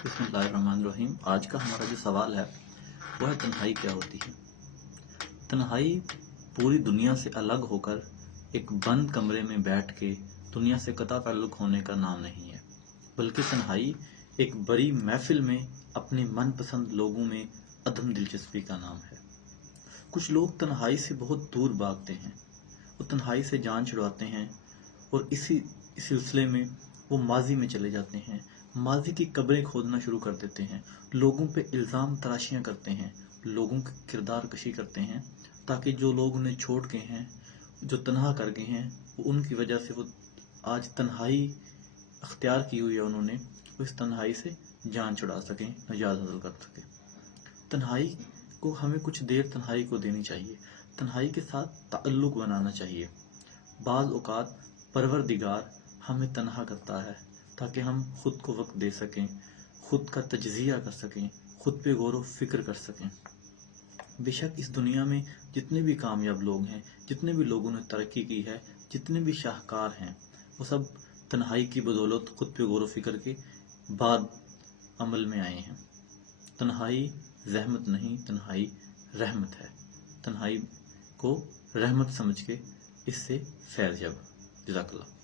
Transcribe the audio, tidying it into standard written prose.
बिस्मिल्लाहिर्रहमानिर्रहीम। आज का हमारा जो सवाल है वो है तन्हाई क्या होती है। तन्हाई पूरी दुनिया से अलग होकर एक बंद कमरे में बैठ के दुनिया से कतई ताल्लुक होने का नाम नहीं है, बल्कि तन्हाई एक बड़ी महफिल में अपने मनपसंद लोगों में अदम दिलचस्पी का नाम है। कुछ लोग तन्हाई से बहुत दूर भागते हैं, वो तन्हाई से जान छुड़वाते हैं और इसी सिलसिले में वो माजी में चले जाते हैं, माजी की कब्रें खोदना शुरू कर देते हैं, लोगों पे इल्ज़ाम तराशियां करते हैं, लोगों की किरदार कशी करते हैं, ताकि जो लोग उन्हें छोड़ गए हैं, जो तन्हा कर गए हैं, वो उनकी वजह से वो आज तन्हाई अख्तियार की हुई है, उन्होंने वो इस तन्हाई से जान छुड़ा सकें, निजात हासिल कर सकें। तन्हाई को हमें कुछ देर तन्हाई को देनी चाहिए, तन्हाई के साथ ताल्लुक़ बनाना चाहिए। बाज़ औक़ात परवरदिगार हमें तन्हा करता है ताकि हम खुद को वक्त दे सकें, खुद का तजज़िया कर सकें, खुद पे गौर व फिक्र कर सकें। बेशक इस दुनिया में जितने भी कामयाब लोग हैं, जितने भी लोगों ने तरक्की की है, जितने भी शाहकार हैं, वो सब तन्हाई की बदौलत खुद पे गौर व फिक्र के बाद अमल में आए हैं। तन्हाई ज़हमत नहीं, तन्हाई रहमत है। तन्हाई को रहमत समझ के इससे फैज़ याब। जज़ाकल्लाह।